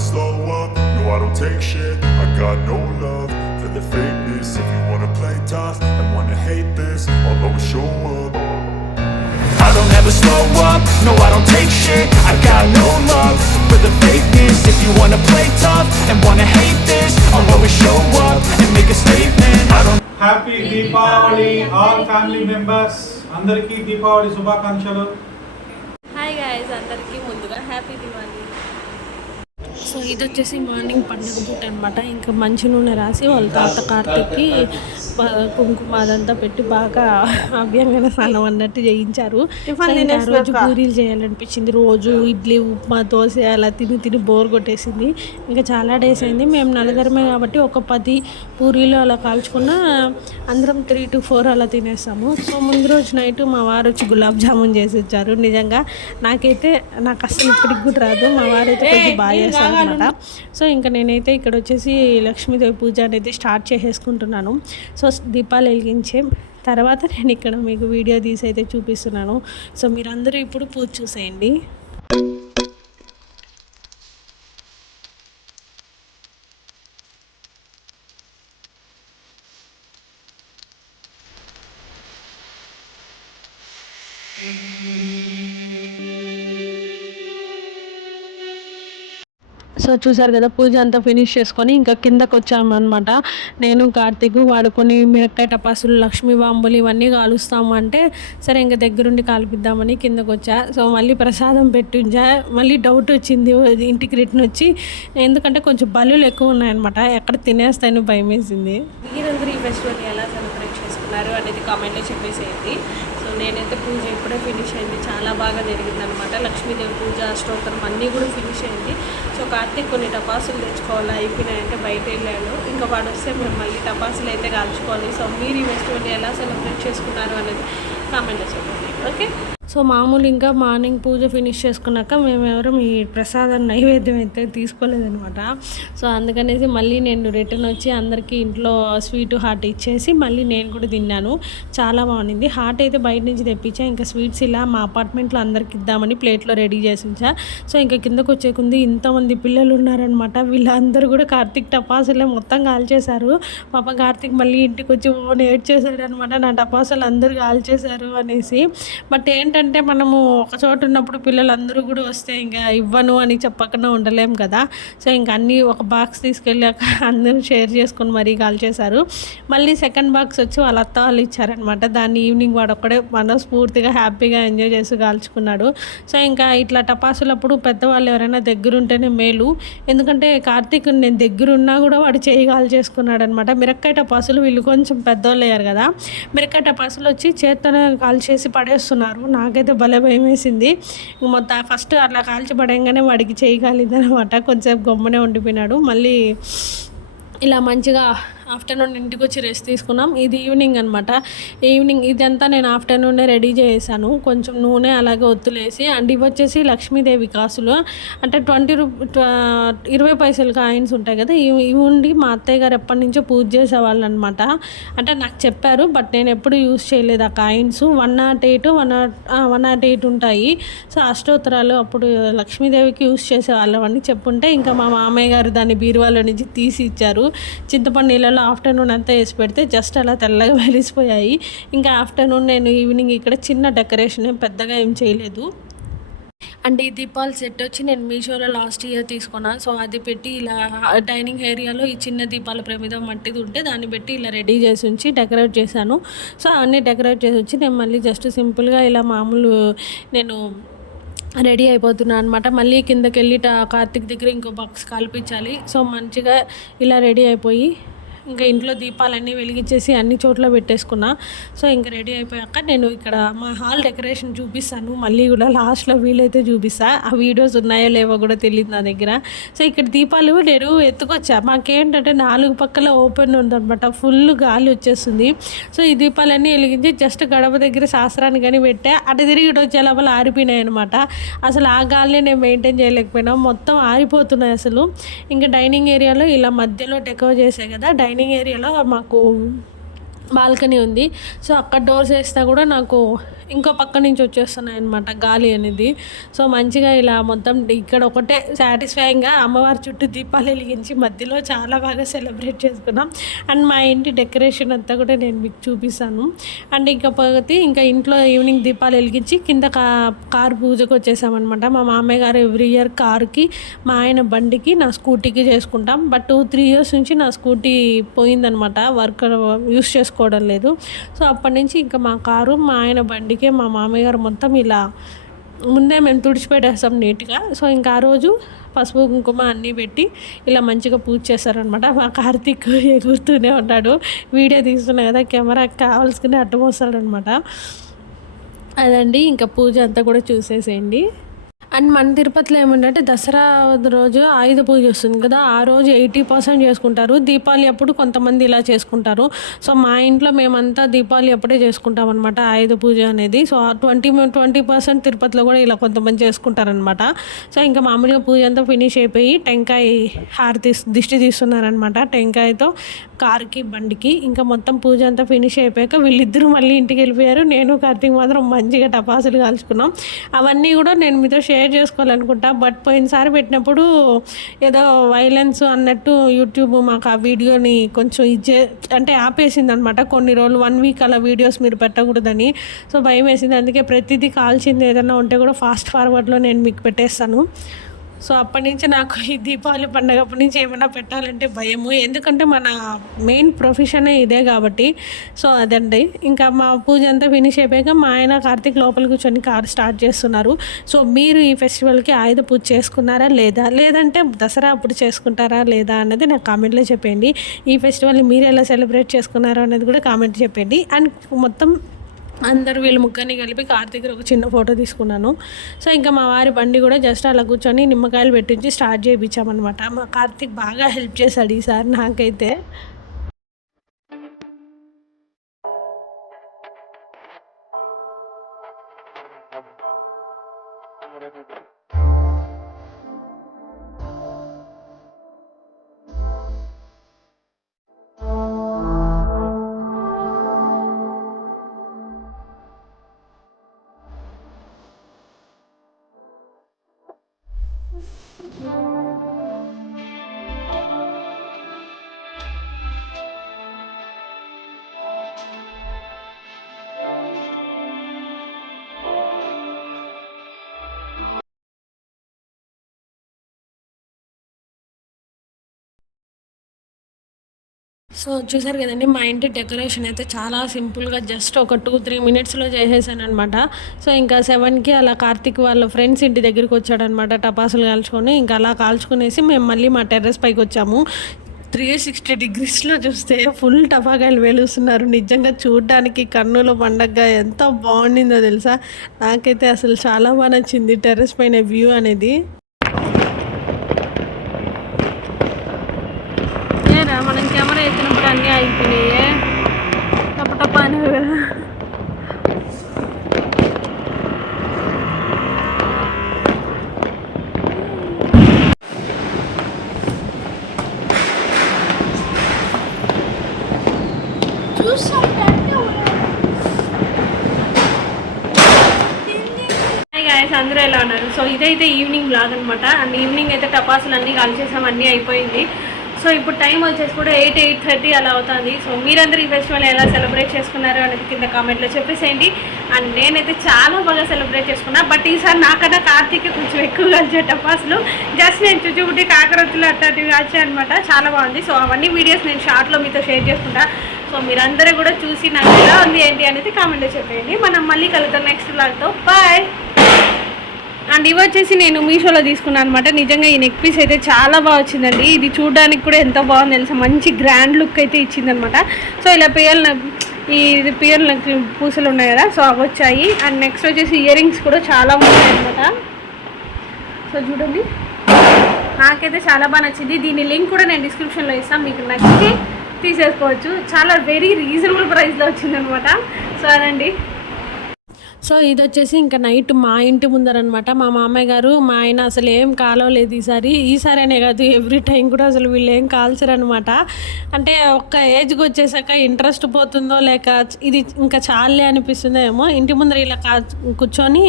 never slow up, no I don't take shit. I got no love for the fakeness. If you wanna play tough and wanna hate this, I'll always show up. I don't ever slow up, no I don't take shit. I got no love for the fakeness. If you wanna play tough and wanna hate this, I'll always show up and make a statement. I don't. Happy Deepavali all family members, అందరికీ దీపావళి శుభాకాంక్షలు. Hi guys, అందరికీ ముందుగా happy Diwali. So ఇది వచ్చేసి morning పండుగ పూట అనమాట. ఇంకా మంచి నూనె రాసి వాళ్ళ తాత కార్తీక్కి కుంకుమ అదంతా పెట్టి బాగా అభ్యంగన స్నానం అన్నట్టు చేయించారు. రోజు పూరీలు చేయాలనిపించింది. రోజు ఇడ్లీ, ఉప్మా, దోశ అలా తిని బోర్ కొట్టేసింది. ఇంకా చాలా డేస్ అయింది. మేము నలుగురమే కాబట్టి ఒక 10 పూరీలు అలా కాల్చుకున్న అందరం 3 to 4 అలా తినేస్తాము. సో ముందు రోజు నైట్ మా వారు వచ్చి గులాబ్ జామున్ చేసి ఇచ్చారు. నిజంగా నాకు అసలు ఇప్పటికి కూడా రాదు. మా వారైతే కొంచెం బాగా చేస్తారు అనమాట. సో ఇంకా నేనైతే ఇక్కడ వచ్చేసి లక్ష్మీదేవి పూజ అనేది స్టార్ట్ చేసేసుకుంటున్నాను. సో దీపాలు వెలిగించే తర్వాత నేను ఇక్కడ మీకు వీడియో తీసి అయితే చూపిస్తున్నాను. సో మీరందరూ ఇప్పుడు పూజ చూసేయండి. సో చూసారు కదా, పూజ అంతా ఫినిష్ చేసుకొని ఇంకా కిందకు వచ్చామన్నమాట. నేను కార్తీక్ వాడుకొని మిరక్కాయ టపాసులు, లక్ష్మీ బాంబులు ఇవన్నీ కాలుస్తాము అంటే సరే ఇంకా దగ్గరుండి కాల్పిద్దామని కిందకు వచ్చా. సో మళ్ళీ ప్రసాదం పెట్టించా. మళ్ళీ డౌట్ వచ్చింది ఇంటికి రిటర్న్ వచ్చి, ఎందుకంటే కొంచెం బలులు ఎక్కువ ఉన్నాయన్నమాట, ఎక్కడ తినేస్తాయని భయం వేసింది. మీరందరూ ఈ ఫెస్టివల్ ఎలా సెలబ్రేట్ చేసుకున్నారు అనేది కామెంట్లో చెప్పేసేయండి. సో నేనైతే పూజ ఇప్పుడే ఫినిష్ అయింది, చాలా బాగా జరిగిందనమాట. లక్ష్మీదేవి పూజ, స్తోత్రం అన్నీ కూడా ఫినిష్ అయింది. సో కార్తీక్ కొన్ని టపాసులు తెచ్చుకోవాలి, అయిపోయినాయంటే బయట వెళ్ళాను. ఇంకా వాడు వస్తే మేము మళ్ళీ టపాసులు అయితే కాల్చుకోవాలి. సో మీరు ఈ ఫెస్టివల్ ఎలా సెలబ్రేట్ చేసుకున్నారు అనేది కామెంట్లో చెప్పండి. ఓకే. సో మామూలు ఇంకా మార్నింగ్ పూజ ఫినిష్ చేసుకున్నాక మేమెవరం ఈ ప్రసాదం నైవేద్యం అయితే తీసుకోలేదనమాట. సో అందుకనేసి మళ్ళీ నేను రిటర్న్ వచ్చి అందరికీ ఇంట్లో స్వీట్ హాట్ ఇచ్చేసి మళ్ళీ నేను కూడా తిన్నాను. చాలా బాగుంది. హాట్ అయితే బయట నుంచి తెప్పించా. ఇంకా స్వీట్స్ ఇలా మా అపార్ట్మెంట్లో అందరికి ఇద్దామని ప్లేట్లో రెడీ చేసి ఉంచా. సో ఇంకా కిందకు వచ్చేకుంది ఇంతమంది పిల్లలు ఉన్నారనమాట. వీళ్ళందరూ కూడా కార్తీక్ టపాసులే మొత్తం కాల్చేశారు. పాప కార్తీక్ మళ్ళీ ఇంటికి వచ్చి ఏడ్ చేశాడు అనమాట, నా టపాసులు అందరూ కాల్చేశారు అనేసి. బట్ ఏంటంటే మనము ఒక చోట ఉన్నప్పుడు పిల్లలందరూ కూడా వస్తే ఇంకా ఇవ్వను అని చెప్పకుండా ఉండలేం కదా. సో ఇంకా అన్నీ ఒక బాక్స్ తీసుకెళ్ళాక అందరూ షేర్ చేసుకొని మరీ కాల్చేశారు. మళ్ళీ సెకండ్ బాక్స్ వచ్చి వాళ్ళ అత్త వాళ్ళు ఇచ్చారనమాట. దాన్ని ఈవినింగ్ వాడు ఒక్కడే మనస్ఫూర్తిగా హ్యాపీగా ఎంజాయ్ చేసి కాల్చుకున్నాడు. సో ఇంకా ఇట్లా టపాసులప్పుడు పెద్దవాళ్ళు ఎవరైనా దగ్గరుంటేనే మేలు. ఎందుకంటే కార్తీక్ నేను దగ్గరున్నా కూడా వాడు చేయి కాల్చేసుకున్నాడు అనమాట. మిరక్కాయ టపాసులు వీళ్ళు కొంచెం పెద్దవాళ్ళు అయ్యారు కదా, మిరక్కాయ టపాసులు వచ్చి చేత్తోనే కాల్చేసి పడేస్తున్నారు. నాకైతే భలే భయం వేసింది. మొత్తం ఫస్ట్ అట్లా కాల్చి పడేయంగానే వాడికి చేయి కాలిందనమాట. కొంచెంసేపు గమ్మునే ఉండిపోయినాడు. మళ్ళీ ఇలా మంచిగా ఆఫ్టర్నూన్ ఇంటికి వచ్చి రెస్ట్ తీసుకున్నాం. ఇది ఈవినింగ్ అనమాట. ఈవినింగ్ ఇదంతా నేను ఆఫ్టర్నూనే రెడీ చేశాను. కొంచెం నూనె అలాగే ఒత్తులేసి. అండ్ ఇవి వచ్చేసి లక్ష్మీదేవి కాసులు, అంటే 20 పైసలు కాయిన్స్ ఉంటాయి కదా, ఇవి ఉండి మా అత్తయ్య గారు ఎప్పటి నుంచో పూజ చేసేవాళ్ళు అనమాట. అంటే నాకు చెప్పారు, బట్ నేను ఎప్పుడు యూజ్ చేయలేదు ఆ కాయిన్స్. 108 ఉంటాయి. సో అష్టోత్తరాలు అప్పుడు లక్ష్మీదేవికి యూజ్ చేసేవాళ్ళం అని చెప్పుంటే ఇంకా మా మామయ్య గారు దాన్ని బీరువాలో నుంచి తీసి ఇచ్చారు. చింతపండు నీళ్ళలో ఆఫ్టర్నూన్ అంతా వేసి పెడితే జస్ట్ అలా తెల్లగా వెలిసిపోయాయి. ఇంకా ఆఫ్టర్నూన్ నేను ఈవినింగ్ ఇక్కడ చిన్న డెకరేషన్ పెద్దగా ఏం చేయలేదు. అండ్ ఈ దీపాల సెట్ వచ్చి నేను మీషోలో లాస్ట్ ఇయర్ తీసుకున్నాను. సో అది పెట్టి ఇలా డైనింగ్ ఏరియాలో ఈ చిన్న దీపాల ప్రమిద మట్టిది ఉంటే దాన్ని పెట్టి ఇలా రెడీ చేసి ఉంచి డెకరేట్ చేశాను. సో అవన్నీ డెకరేట్ చేసి వచ్చి నేను మళ్ళీ జస్ట్ సింపుల్గా ఇలా మామూలు నేను రెడీ అయిపోతున్నాను అనమాట. మళ్ళీ కిందకి వెళ్ళి కార్తీక్ దగ్గర ఇంకో బాక్స్ కల్పించాలి. సో మంచిగా ఇలా రెడీ అయిపోయి ఇంకా ఇంట్లో దీపాలన్నీ వెలిగించేసి అన్ని చోట్ల పెట్టేసుకున్నా. సో ఇంకా రెడీ అయిపోయాక నేను ఇక్కడ మా హాల్ డెకరేషన్ చూపిస్తాను. మళ్ళీ కూడా లాస్ట్లో వీలైతే చూపిస్తా. ఆ వీడియోస్ ఉన్నాయో లేవో కూడా తెలియదు నా దగ్గర. సో ఇక్కడ దీపాలు నేను ఎత్తుకొచ్చా. మాకేంటంటే 4 పక్కల ఓపెన్ ఉందన్నమాట, ఫుల్ గాలి వచ్చేస్తుంది. సో ఈ దీపాలన్నీ వెలిగించి జస్ట్ గడప దగ్గర శాస్త్రాన్ని కానీ పెట్టా. అటు తిరిగి వచ్చే లోపల ఆరిపోయినాయి అనమాట. అసలు ఆ గాలిని నేను మెయింటైన్ చేయలేకపోయినా, మొత్తం ఆరిపోతున్నాయి అసలు. ఇంకా డైనింగ్ ఏరియాలో ఇలా మధ్యలో డెకో చేసాయి కదా, డైనింగ్ ఏరియాలో మాకు బాల్కనీ ఉంది. సో అక్కడ డోర్స్ వేస్తా కూడా నాకు ఇంకో పక్క నుంచి వచ్చేస్తున్నాయి అనమాట గాలి అనేది. సో మంచిగా ఇలా మొత్తం ఇక్కడ ఒకటే సాటిస్ఫైయింగ్గా అమ్మవారి చుట్టూ దీపాలు వెలిగించి మధ్యలో చాలా బాగా సెలబ్రేట్ చేసుకున్నాం. అండ్ మా ఇంటి డెకరేషన్ అంతా కూడా నేను మీకు చూపిస్తాను. అండ్ ఇంకా ఇంట్లో ఈవినింగ్ దీపాలు వెలిగించి కింద కారు పూజకు వచ్చేసామన్నమాట. మా మామయ్య గారు ఎవ్రీ ఇయర్ కారుకి, మా ఆయన బండికి, నా స్కూటీకి చేసుకుంటాం. బట్ 2-3 years నుంచి నా స్కూటీ పోయిందనమాట, వర్క్ యూస్ చేసుకోవడం లేదు. సో అప్పటి నుంచి ఇంకా మా కారు, మా ఆయన బండికే మా మామయ్య గారు మొత్తం ఇలా ముందే మేము తుడిచిపెట్టేస్తాం నీట్గా. సో ఇంకా ఆ రోజు పసుపు కుంకుమ అన్నీ పెట్టి ఇలా మంచిగా పూజ చేస్తారనమాట. మా కార్తీక్ ఎగురుతూనే ఉన్నాడు. వీడియో తీస్తున్నా కదా, కెమెరా కావాల్సుకుని అడ్డం వస్తాడనమాట. అదండి, ఇంకా పూజ అంతా కూడా చూసేసేయండి. అండ్ మన తిరుపతిలో ఏమంటే దసరా రోజు ఆయుధ పూజ వస్తుంది కదా, ఆ రోజు 80% చేసుకుంటారు. దీపావళి అప్పుడు కొంతమంది ఇలా చేసుకుంటారు. సో మా ఇంట్లో మేమంతా దీపావళి అప్పుడే చేసుకుంటాం అనమాట ఆయుధ పూజ అనేది. సో 20% తిరుపతిలో కూడా ఇలా కొంతమంది చేసుకుంటారనమాట. సో ఇంకా మామూలుగా పూజ అంతా ఫినిష్ అయిపోయి టెంకాయ హారతి దిష్టి తీస్తున్నారనమాట. టెంకాయతో కారుకి, బండికి. ఇంకా మొత్తం పూజ అంతా ఫినిష్ అయిపోయాక వీళ్ళిద్దరూ మళ్ళీ ఇంటికి వెళ్ళిపోయారు. నేను కార్తీక్ మాత్రం మంచిగా టపాసులు కాల్చుకున్నాం. అవన్నీ కూడా నేను మీతో షేర్ చేసుకోవాలనుకుంటా. బట్ పోయినసారి పెట్టినప్పుడు ఏదో వైలెన్స్ అన్నట్టు యూట్యూబ్ మాకు ఆ వీడియోని కొంచెం అంటే ఆపేసింది అనమాట. కొన్ని రోజులు 1 week అలా వీడియోస్ మీరు పెట్టకూడదని. సో భయం వేసింది. అందుకే ప్రతిదీ కాల్చింది ఏదైనా ఉంటే కూడా ఫాస్ట్ ఫార్వర్డ్లో నేను మీకు పెట్టేస్తాను. సో అప్పటి నుంచి నాకు ఈ దీపావళి పండుగ అప్పటి నుంచి ఏమైనా పెట్టాలంటే భయము. ఎందుకంటే మన మెయిన్ ప్రొఫెషనే ఇదే కాబట్టి. సో అదండి, ఇంకా మా పూజ అంతా ఫినిష్ అయిపోయాక మా ఆయన కార్తీక్ లోపల కూర్చొని కారు స్టార్ట్ చేస్తున్నారు. సో మీరు ఈ ఫెస్టివల్కి ఆయుధ పూజ చేసుకున్నారా లేదంటే దసరా అప్పుడు చేసుకుంటారా లేదా అన్నది నాకు కామెంట్లో చెప్పండి. ఈ ఫెస్టివల్ని మీరు ఎలా సెలబ్రేట్ చేసుకున్నారో అనేది కూడా కామెంట్ చెప్పండి. అండ్ మొత్తం అందరూ వీళ్ళు ముగ్గురిని కలిపి కార్తీక్ ఒక చిన్న ఫోటో తీసుకున్నాను. సో ఇంకా మా వారి బండి కూడా జస్ట్ అలా కూర్చొని నిమ్మకాయలు పెట్టించి స్టార్ట్ చేయించామన్నమాట. మా కార్తీక్ బాగా హెల్ప్ చేశాడు ఈసారి నాకైతే. సో చూసారు కదండి, మా ఇంటి డెకరేషన్ అయితే చాలా సింపుల్గా జస్ట్ ఒక 2-3 minutesలో చేసేసాను అనమాట. సో ఇంకా 7కి అలా కార్తీక్ వాళ్ళ ఫ్రెండ్స్ ఇంటి దగ్గరికి వచ్చాడనమాట టపాసులు కాల్చుకొని. ఇంకా అలా కాల్చుకునేసి మేము మళ్ళీ మా టెర్రస్ పైకి వచ్చాము. 360 degreesలో చూస్తే ఫుల్ టపాకాయలు వెలుస్తున్నారు. నిజంగా చూడడానికి కన్నుల పండగగా ఎంత బాగుండిందో తెలుసా. నాకైతే అసలు చాలా బాగా నచ్చింది టెర్రస్ పైన వ్యూ అనేది. మనం కెమెరా ఎత్తినప్పుడు అన్నీ అయిపోయినాయి టపటప అనేవి. అందరూ ఎలా ఉన్నారు? సో ఇదైతే ఈవినింగ్ బ్లాగ్ అనమాట. అండ్ ఈవినింగ్ అయితే టపాసులు అన్నీ కాల్చేసాం, అన్నీ అయిపోయింది. సో ఇప్పుడు టైం వచ్చేసి కూడా 8-8:30 అలా అవుతుంది. సో మీరందరూ ఈ ఫెస్టివల్ ఎలా సెలబ్రేట్ చేసుకున్నారో అనేది కింద కామెంట్లో చెప్పేసేయండి. అండ్ నేనైతే చాలా బాగా సెలబ్రేట్ చేసుకున్నా. బట్ ఈసారి నాకన్నా కార్తీక్ కొంచెం ఎక్కువ కలిసే టపాసులు. జస్ట్ నేను చుచ్చుబుట్టి కాకరొత్తులు అట్లాంటివి వచ్చాయి అనమాట. చాలా బాగుంది. సో అవన్నీ వీడియోస్ నేను షార్ట్లో మీతో షేర్ చేసుకుంటా. సో మీరందరూ కూడా చూసి నాకు ఎలా ఉంది ఏంటి అనేది కామెంట్లో చెప్పేయండి. మనం మళ్ళీ కలుద్దాం నెక్స్ట్ వ్లాగ్తో. బాయ్. అండ్ ఇవి వచ్చేసి నేను మీషోలో తీసుకున్నాను అనమాట. నిజంగా ఈ నెక్ పీస్ అయితే చాలా బాగా వచ్చిందండి. ఇది చూడడానికి కూడా ఎంత బాగుంది తెలుసా, మంచి గ్రాండ్ లుక్ అయితే ఇచ్చిందనమాట. సో ఇలా పియర్ల పూసలు ఉన్నాయి కదా, సో అవి వచ్చాయి. అండ్ నెక్స్ట్ వచ్చేసి ఇయర్ రింగ్స్ కూడా చాలా బాగున్నాయి అనమాట. సో చూడండి, నాకైతే చాలా బాగా నచ్చింది. దీని లింక్ కూడా నేను డిస్క్రిప్షన్లో ఇస్తాను, మీకు నచ్చితే తీసేసుకోవచ్చు. చాలా వెరీ రీజనబుల్ ప్రైస్లో వచ్చిందనమాట. సో అదండి. సో ఇది వచ్చేసి ఇంకా నైట్ మా ఇంటి ముందరనమాట. మా మామయ్య గారు మా ఆయన అసలు ఏం కాలవలేదు ఈసారి అనే కాదు ఎవ్రీ టైం కూడా అసలు వీళ్ళు ఏం కాల్చరనమాట. అంటే ఒక్క ఏజ్కి వచ్చేసాక ఇంట్రెస్ట్ పోతుందో లేక ఇది ఇంకా చాలే అనిపిస్తుందో ఏమో. ఇంటి ముందర ఇలా కూర్చొని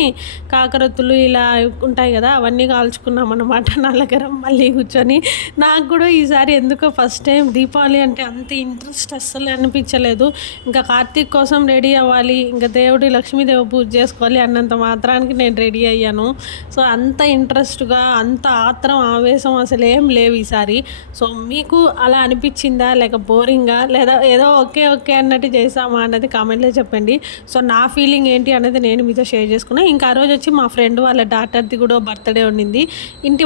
కాకరొత్తులు ఇలా ఉంటాయి కదా అవన్నీ కాల్చుకున్నాం అనమాట నల్లగరం మళ్ళీ కూర్చొని. నాకు కూడా ఈసారి ఎందుకో ఫస్ట్ టైం దీపావళి అంటే అంత ఇంట్రెస్ట్ అస్సలు అనిపించలేదు. ఇంకా కార్తీక్ కోసం రెడీ అవ్వాలి, ఇంకా దేవుడి లక్ష్మీదేవి పూజ చేసుకోవాలి అన్నంత మాత్రానికి నేను రెడీ అయ్యాను. సో అంత ఇంట్రెస్ట్గా అంత ఆత్రం ఆవేశం అసలు ఏం లేవు ఈసారి. సో మీకు అలా అనిపించిందా లేక బోరింగా లేదా ఏదో ఓకే అన్నట్టు చేసామా అన్నది కామెంట్లో చెప్పండి. సో నా ఫీలింగ్ ఏంటి అనేది నేను మీతో షేర్ చేసుకున్నాను. ఇంకా ఆ రోజు వచ్చి మా ఫ్రెండ్ వాళ్ళ డాటర్ది కూడా బర్త్డే ఉండింది.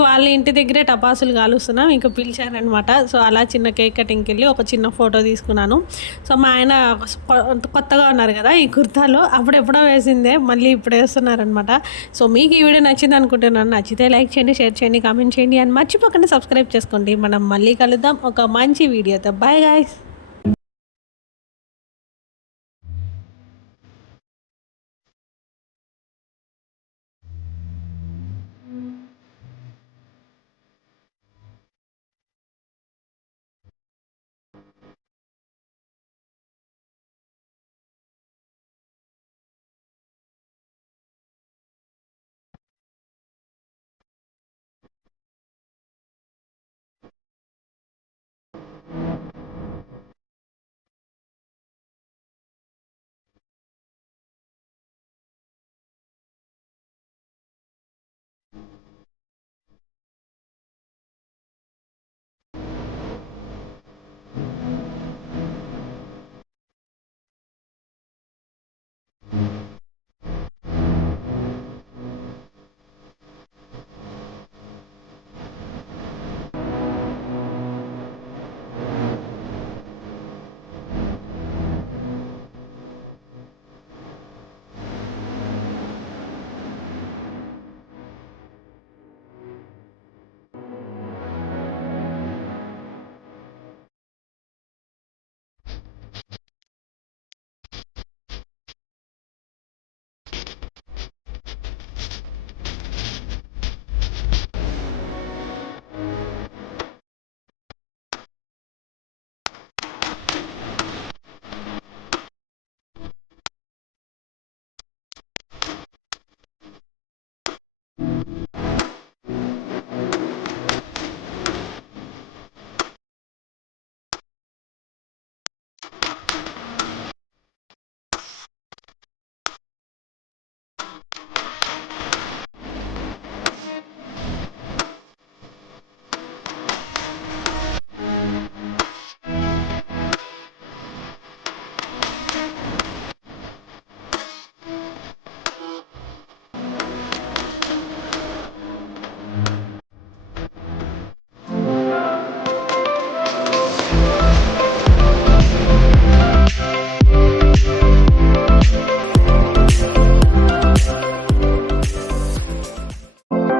వాళ్ళ ఇంటి దగ్గరే టపాసులు కాలుస్తున్నాం, ఇంకా పిలిచారనమాట. సో అలా చిన్న కేక్ కటింగ్కి వెళ్ళి ఒక చిన్న ఫోటో తీసుకున్నాను. సో మా ఆయన కొత్తగా ఉన్నారు కదా ఈ కుర్తాలో, అప్పుడెప్పుడో వేసిందే మళ్ళీ ఇప్పుడు వేస్తున్నారనమాట. సో మీకు ఈ వీడియో నచ్చింది అనుకుంటున్నాను. నచ్చితే లైక్ చేయండి, షేర్ చేయండి, కామెంట్ చేయండి అండ్ మర్చిపోకుండా సబ్స్క్రైబ్ చేసుకోండి. మనం మళ్ళీ కలుద్దాం ఒక మంచి వీడియోతో. Bye guys.